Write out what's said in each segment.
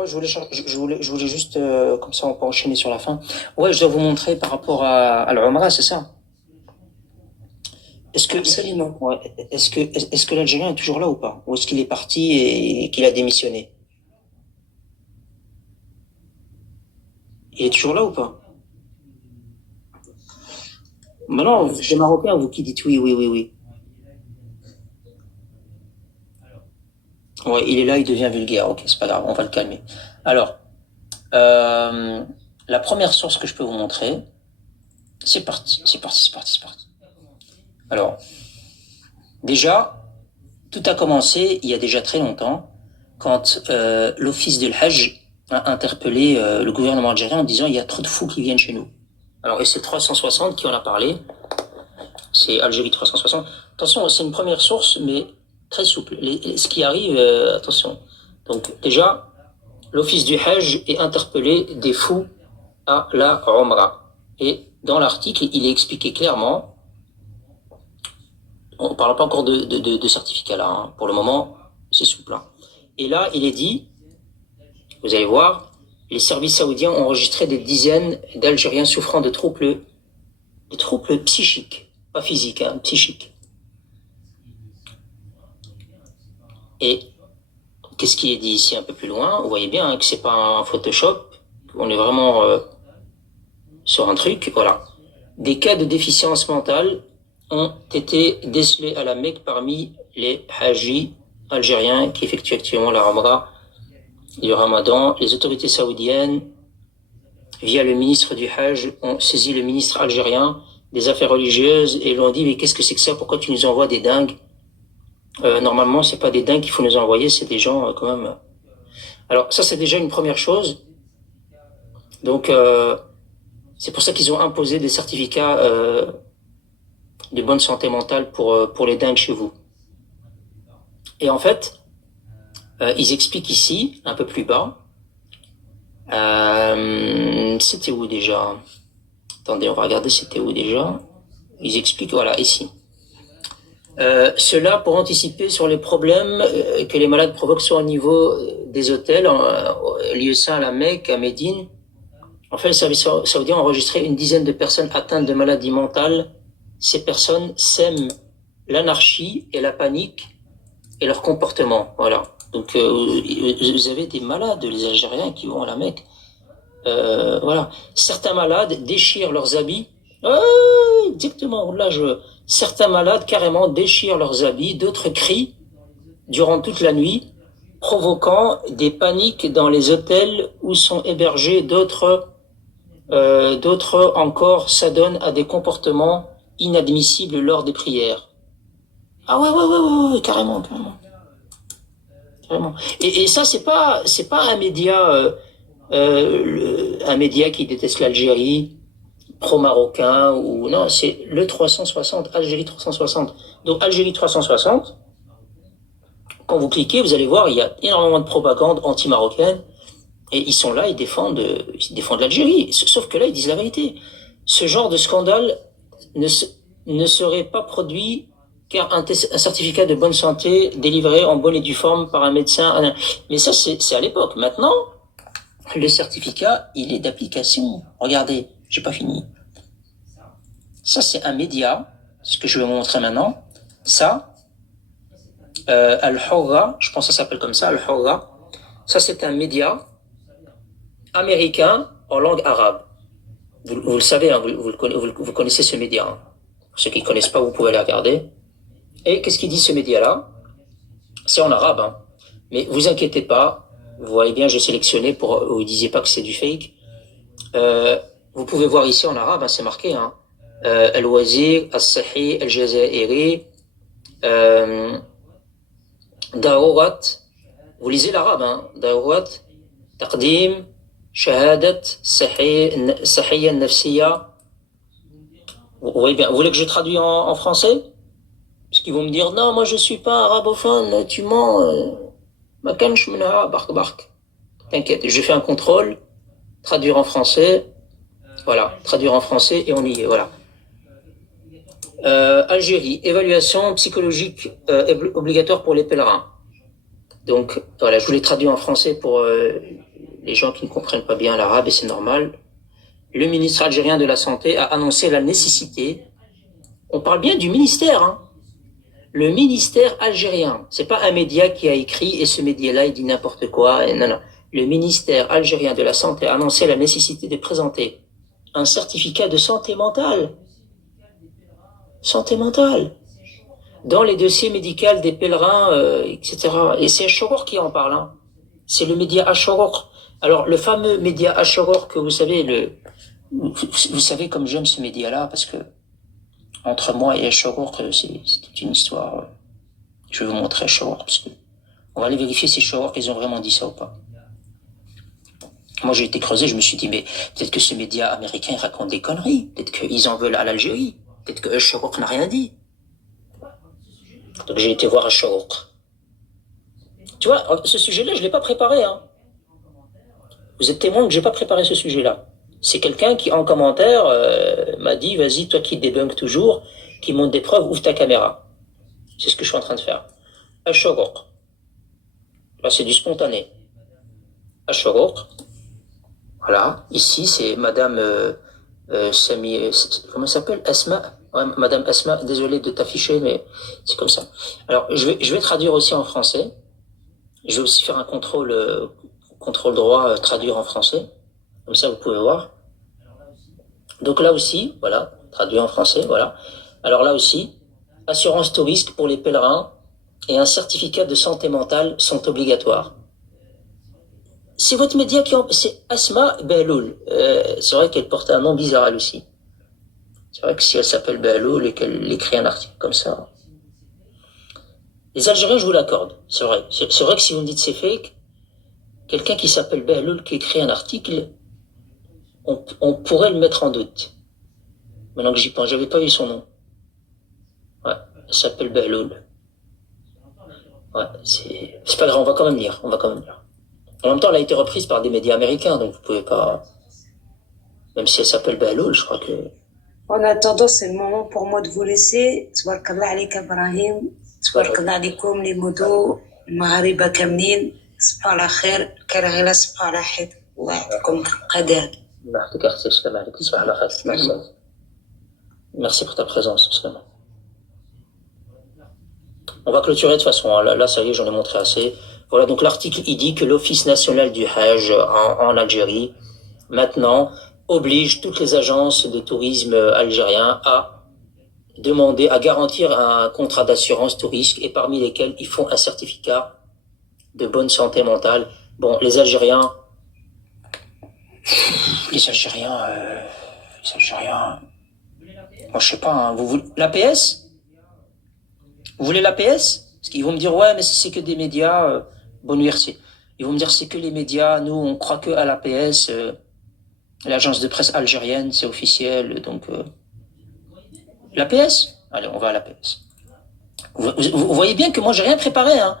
ouais, je voulais juste, comme ça on peut enchaîner sur la fin. Ouais, je dois vous montrer par rapport à l'Umrah, c'est ça? Est-ce que, Absolument. ouais, est-ce que l'Algérien est toujours là ou pas? Ou est-ce qu'il est parti et qu'il a démissionné? Il est toujours là ou pas? Maintenant, vous êtes des Marocains, vous qui dites oui, oui, oui, oui. Ouais, il est là, il devient vulgaire. Ok, c'est pas grave, on va le calmer. Alors, euh, la première source que je peux vous montrer, c'est parti, c'est parti, c'est parti, c'est parti. Alors, déjà, tout a commencé il y a déjà très longtemps, quand l'office de l'Hajj a interpellé le gouvernement algérien en disant il y a trop de fous qui viennent chez nous. Alors, et c'est 360 qui en a parlé, c'est Algérie 360. Attention, c'est une première source, mais très souple. Ce qui arrive, attention. Donc, déjà, l'office du Hajj est interpellé des fous à la Umrah. Et dans l'article, il est expliqué clairement, on ne parle pas encore de certificat là, hein. Pour le moment, c'est souple. Hein. Et là, il est dit, vous allez voir, les services saoudiens ont enregistré des dizaines d'Algériens souffrant de troubles psychiques, pas physiques, hein, psychiques. Et qu'est-ce qui est dit ici un peu plus loin? Vous voyez bien hein, que c'est pas un Photoshop, on est vraiment sur un truc, voilà. Des cas de déficience mentale ont été décelés à la Mecque parmi les hajis algériens qui effectuent actuellement la Umrah du Ramadan. Les autorités saoudiennes, via le ministre du Hajj, ont saisi le ministre algérien des Affaires religieuses et l'ont dit mais qu'est-ce que c'est que ça? Pourquoi tu nous envoies des dingues? Normalement, c'est pas des dingues qu'il faut nous envoyer, c'est des gens quand même. Alors ça, c'est déjà une première chose. Donc c'est pour ça qu'ils ont imposé des certificats de bonne santé mentale pour les dingues chez vous. Et en fait, ils expliquent ici, un peu plus bas, c'était où déjà? Attendez, on va regarder c'était où déjà. Ils expliquent, voilà, ici. Cela pour anticiper sur les problèmes que les malades provoquent soit au niveau des hôtels, lieu saint à la Mecque, à Médine. En fait, le service saoudien a enregistré une dizaine de personnes atteintes de maladies mentales. Ces personnes sèment l'anarchie et la panique et leur comportement. Voilà. Donc, vous avez des malades, les Algériens, qui vont à la Mecque. Voilà. Certains malades déchirent leurs habits. Exactement. Là, certains malades carrément déchirent leurs habits. D'autres crient durant toute la nuit, provoquant des paniques dans les hôtels où sont hébergés. D'autres encore s'adonnent à des comportements inadmissibles lors des prières. Ah ouais, carrément, carrément. Vraiment. Et ça, c'est pas un média qui déteste l'Algérie, pro-marocain ou non, c'est le 360, Algérie 360. Donc Algérie 360, quand vous cliquez, vous allez voir, il y a énormément de propagande anti-marocaine et ils sont là, ils défendent l'Algérie. Sauf que là, ils disent la vérité. Ce genre de scandale ne, ne serait pas produit car un certificat de bonne santé délivré en bonne et due forme par un médecin. Mais ça, c'est à l'époque. Maintenant, le certificat, il est d'application. Regardez, j'ai pas fini. Ça, c'est un média, ce que je vais vous montrer maintenant. Ça, Al-Hurra, je pense que ça s'appelle comme ça, Al-Hurra. Ça, c'est un média américain en langue arabe. Vous le savez, hein, vous connaissez ce média. Hein. Pour ceux qui ne connaissent pas, vous pouvez aller regarder. Et qu'est-ce qu'il dit ce média-là? C'est en arabe. Hein. Mais vous inquiétez pas, vous voyez bien, j'ai sélectionné pour vous ne disiez pas que c'est du fake. Vous pouvez voir ici en arabe, hein, c'est marqué. Hein. Al-Wazir, Al-Sahi, Al-Jazairi, Daourat. Vous lisez l'arabe, hein. Daourat, Taqdim, Shahadat, Sahiyya Nafsiya. Vous voyez bien, vous voulez que je traduise en français? Parce qu'ils vont me dire, non, moi je suis pas arabophone, tu mens. T'inquiète, je fais un contrôle, traduire en français, voilà, traduire en français et on y est, voilà. Algérie, évaluation psychologique obligatoire pour les pèlerins. Donc voilà, je vous l'ai traduit en français pour les gens qui ne comprennent pas bien l'arabe, et c'est normal. Le ministre algérien de la Santé a annoncé la nécessité, on parle bien du ministère, hein, le ministère algérien, c'est pas un média qui a écrit et ce média-là il dit n'importe quoi, et non, non. Le ministère algérien de la Santé a annoncé la nécessité de présenter un certificat de santé mentale. Santé mentale. Dans les dossiers médicaux des pèlerins, etc. Et c'est Ashoror qui en parle. Hein. C'est le média Ashoror. Alors, le fameux média Ashoror que vous savez, vous savez comme j'aime ce média-là, parce que entre moi et Ashoror, c'est une histoire. Je vais vous montrer Ashoror, parce que on va aller vérifier si Ashoror, ils ont vraiment dit ça ou pas. Moi, j'ai été creusé, je me suis dit, mais peut-être que ce média américain raconte des conneries. Peut-être qu'ils en veulent à l'Algérie. Peut-être que Ashoror n'a rien dit. Donc j'ai été voir Ashoror. Tu vois, ce sujet-là, je ne l'ai pas préparé. Hein. Vous êtes témoin que je n'ai pas préparé ce sujet-là. C'est quelqu'un qui, en commentaire, m'a dit, vas-y, toi qui débunk toujours, qui montre des preuves, ouvre ta caméra. C'est ce que je suis en train de faire. Ashoror. Là, c'est du spontané. Ashoror. Voilà, ici c'est Madame Sami, comment ça s'appelle? Asma, ouais, Madame Asma, désolé de t'afficher, mais c'est comme ça. Alors, je vais traduire aussi en français. Je vais aussi faire un contrôle droit, traduire en français. Comme ça, vous pouvez voir. Donc là aussi, voilà, traduit en français, voilà. Alors là aussi, assurance tout risque pour les pèlerins et un certificat de santé mentale sont obligatoires. C'est votre média qui c'est Asma Beloul. C'est vrai qu'elle porte un nom bizarre elle aussi. C'est vrai que si elle s'appelle Beloul et qu'elle écrit un article comme ça. Les Algériens, je vous l'accorde. C'est vrai. C'est vrai que si vous me dites c'est fake, quelqu'un qui s'appelle Beloul qui écrit un article, on pourrait le mettre en doute. Maintenant que j'y pense, j'avais pas vu son nom. Ouais, elle s'appelle Beloul. Ouais, c'est pas grave, on va quand même lire. On va quand même lire. En même temps, elle a été reprise par des médias américains, donc vous pouvez pas... Même si elle s'appelle Beloul, je crois que... En attendant, c'est le moment pour moi de vous laisser. Tabarakallah alayk Ibrahim. Tabarakallah alaykoum les modos. Maghariba kamnin. Sabah la khair. Karagila sabah la hid. Allah yahdikum qadar. Merci pour ta présence. On va clôturer de toute façon. Là, ça y est, j'en ai montré assez. Voilà, donc l'article, il dit que l'Office national du Hajj en Algérie, maintenant, oblige toutes les agences de tourisme algériens à demander, à garantir un contrat d'assurance tout risque, et parmi lesquels ils font un certificat de bonne santé mentale. Bon, les Algériens, moi je sais pas, hein, l'APS? Vous voulez l'APS? Parce qu'ils vont me dire, ouais, mais c'est que des médias, bonne merci. Ils vont me dire, c'est que les médias, nous, on croit que à l'APS, l'agence de presse algérienne, c'est officiel, donc... L'APS? Allez, on va à l'APS. Vous voyez bien que moi, j'ai rien préparé, hein.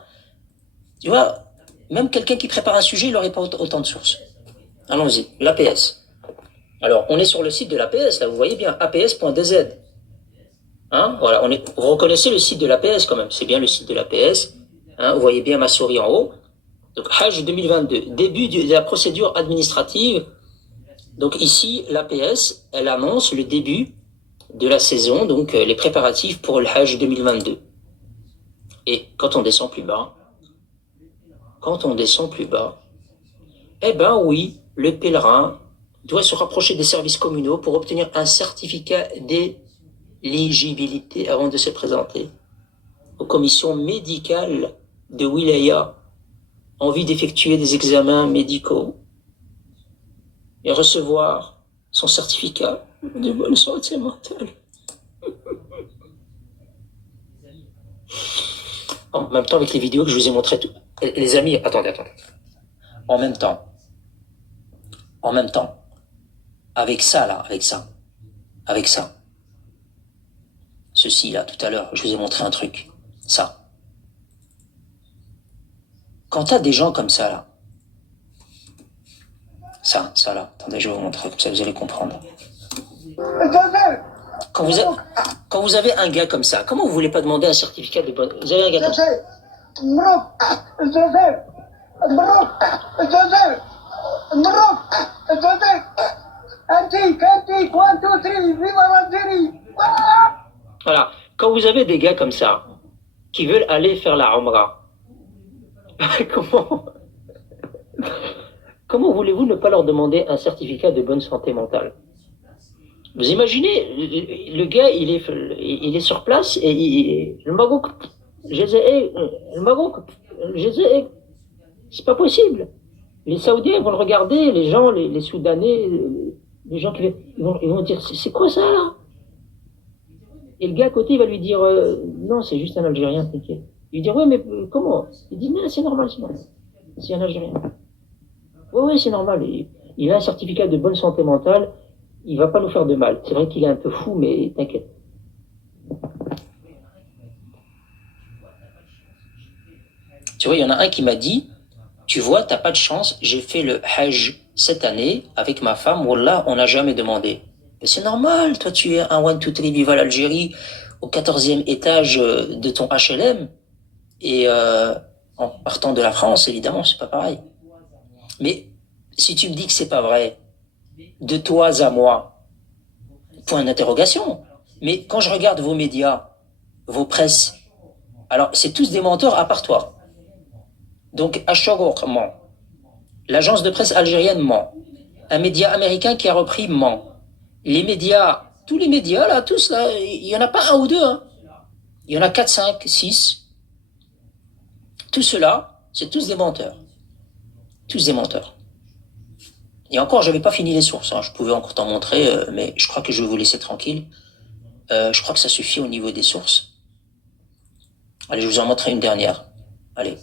Tu vois, même quelqu'un qui prépare un sujet, il n'aurait pas autant de sources. Allons-y, l'APS. Alors, on est sur le site de l'APS, là, vous voyez bien, aps.dz. Hein, voilà, vous reconnaissez le site de l'APS quand même, c'est bien le site de l'APS. Hein, vous voyez bien ma souris en haut. Donc, Hajj 2022, début de la procédure administrative. Donc ici, l'APS, elle annonce le début de la saison, donc les préparatifs pour le Hajj 2022. Et quand on descend plus bas, eh ben oui, le pèlerin doit se rapprocher des services communaux pour obtenir un certificat d'éligibilité avant de se présenter aux commissions médicales de Wilaya en vue d'effectuer des examens médicaux et recevoir son certificat de bonne santé mentale. En même temps, avec les vidéos que je vous ai montrées, les amis, attendez. En même temps, avec ça, ceci là, tout à l'heure, je vous ai montré un truc, ça. Quand t'as des gens comme ça là, ça là, attendez, je vais vous montrer, comme ça vous allez comprendre. Quand vous avez un gars comme ça, comment vous voulez pas demander un certificat de bonne... Vous avez un gars comme ça. المروك الجزائر انتيك 1 2 3 فيفا l'Algérie. Voilà. Quand vous avez des gars comme ça, qui veulent aller faire la Umrah, comment, comment voulez-vous ne pas leur demander un certificat de bonne santé mentale? Vous imaginez, le gars, il est sur place et le Maroc, le Maroc, c'est pas possible. Les Saoudiens vont le regarder, les gens, les Soudanais, les gens qui ils vont dire c'est quoi ça là? Et le gars à côté il va lui dire non, c'est juste un Algérien, t'inquiète. Il lui dit ouais, mais comment? Il dit non, c'est normal, c'est un Algérien. Ouais, c'est normal. Il a un certificat de bonne santé mentale, il va pas nous faire de mal. C'est vrai qu'il est un peu fou, mais t'inquiète. Tu vois, il y en a un qui m'a dit, tu vois, t'as pas de chance, j'ai fait le Hajj cette année avec ma femme, Wallah, on n'a jamais demandé. Mais c'est normal, toi tu es un 1, 2, 3, viva l'Algérie, au 14e étage de ton HLM, et en partant de la France, évidemment, c'est pas pareil. Mais si tu me dis que c'est pas vrai, de toi à moi, point d'interrogation. Mais quand je regarde vos médias, vos presses, alors c'est tous des menteurs à part toi. Donc Ashogor ment, l'agence de presse algérienne ment, un média américain qui a repris ment, les médias, tous les médias là, tous là, il y en a pas un ou deux, hein. Il y en a 4, 5, 6. Tout cela, c'est tous des menteurs. Tous des menteurs. Et encore, je n'avais pas fini les sources, hein. Je pouvais encore t'en montrer, mais je crois que je vais vous laisser tranquille. Je crois que ça suffit au niveau des sources. Allez, je vous en montrerai une dernière. Allez.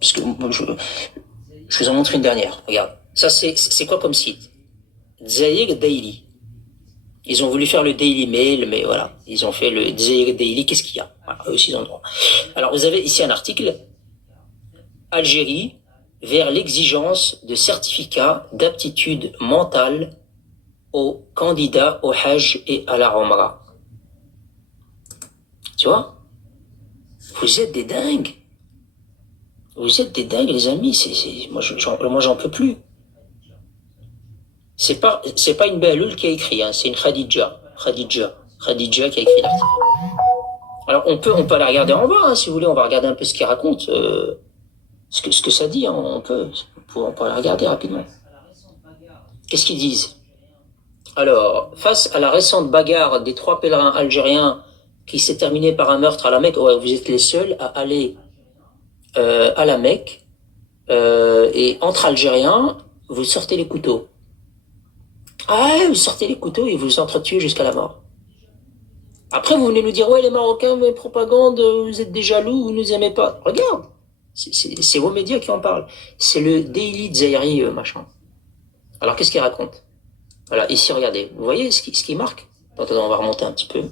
Parce que je vous en montre une dernière. Regarde. Ça, c'est quoi comme site? Dzaïr Daily. Ils ont voulu faire le Daily Mail, mais voilà. Ils ont fait le Dzaïr Daily. Qu'est-ce qu'il y a? Voilà, eux aussi, ils ont le droit. Alors, vous avez ici un article. Algérie vers l'exigence de certificat d'aptitude mentale aux candidats au Hajj et à la Umrah. Tu vois? Vous êtes des dingues. Vous êtes des dingues, les amis. Moi, j'en peux plus. C'est pas une Behlul qui a écrit, hein, c'est une Khadija qui a écrit l'article. Alors, on peut aller regarder en bas, hein, si vous voulez, on va regarder un peu ce qu'il raconte, ce que ça dit, hein, on peut aller regarder rapidement. Qu'est-ce qu'ils disent? Alors, face à la récente bagarre des 3 pèlerins algériens qui s'est terminée par un meurtre à la Mecque, ouais, vous êtes les seuls à aller à la Mecque, et entre Algériens, vous sortez les couteaux. Ah, vous sortez les couteaux et vous vous entretuez jusqu'à la mort. Après, vous venez nous dire, ouais, les Marocains, mais propagande, vous êtes des jaloux, vous nous aimez pas. Regarde, c'est vos médias qui en parlent. C'est le Daily Zairi, machin. Alors, qu'est-ce qu'il raconte? Voilà, ici, regardez. Vous voyez ce qui marque? Attendez, on va remonter un petit peu.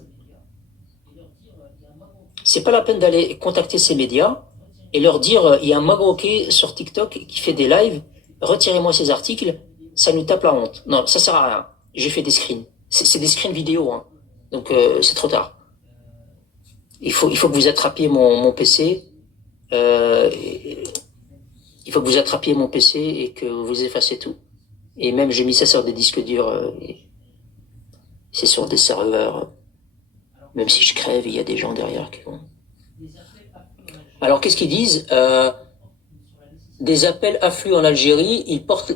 C'est pas la peine d'aller contacter ces médias et leur dire, il y a un Marocain sur TikTok qui fait des lives, retirez-moi ces articles, ça nous tape la honte. Non, ça sert à rien. J'ai fait des screens. C'est des screens vidéo, hein. Donc, c'est trop tard. Il faut que vous attrapiez mon PC. Il faut que vous attrapiez mon PC et que vous effacez tout. Et même, j'ai mis ça sur des disques durs. C'est sur des serveurs. Même si je crève, il y a des gens derrière qui vont. Alors, qu'est-ce qu'ils disent? Des appels affluent en Algérie. Ils portent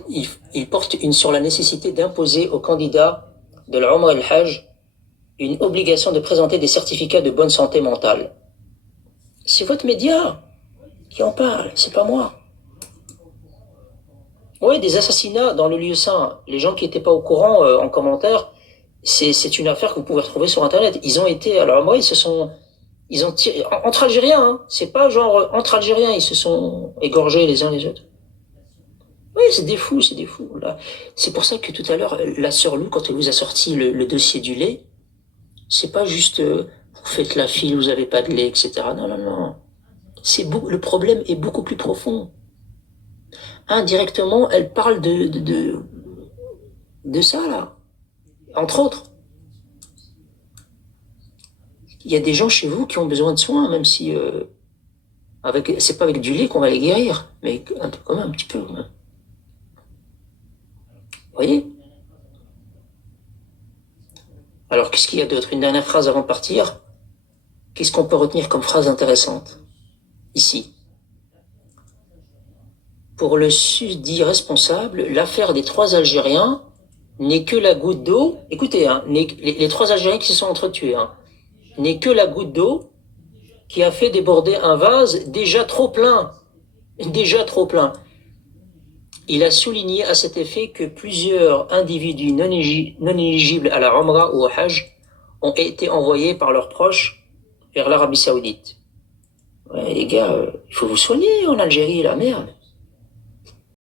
sur la nécessité d'imposer aux candidats de l'Umrah et al-Hajj une obligation de présenter des certificats de bonne santé mentale. C'est votre média qui en parle, c'est pas moi. Ouais, des assassinats dans le lieu saint. Les gens qui n'étaient pas au courant en commentaire, c'est une affaire que vous pouvez retrouver sur Internet. Ils ont été, alors moi, ils ont tiré, entre Algériens, hein. C'est pas genre, entre Algériens, ils se sont égorgés les uns les autres. Oui, c'est des fous, là. C'est pour ça que tout à l'heure, la sœur Lou, quand elle vous a sorti le dossier du lait, c'est pas juste, vous faites la file, vous avez pas de lait, etc. Non, non, non. Le problème est beaucoup plus profond. Indirectement, elle parle de ça, là. Entre autres. Il y a des gens chez vous qui ont besoin de soins, même si c'est pas avec du lait qu'on va les guérir, mais un peu quand même, un petit peu. Ouais. voyez? Alors, qu'est-ce qu'il y a d'autre? Une dernière phrase avant de partir. Qu'est-ce qu'on peut retenir comme phrase intéressante? Ici. Pour le susdit responsable, l'affaire des 3 Algériens n'est que la goutte d'eau. Écoutez, hein, les 3 Algériens qui se sont entretués, hein, n'est que la goutte d'eau qui a fait déborder un vase déjà trop plein. Déjà trop plein. Il a souligné à cet effet que plusieurs individus non éligibles à la Umrah ou au Hajj ont été envoyés par leurs proches vers l'Arabie Saoudite. Ouais, les gars, il faut vous soigner en Algérie, la merde.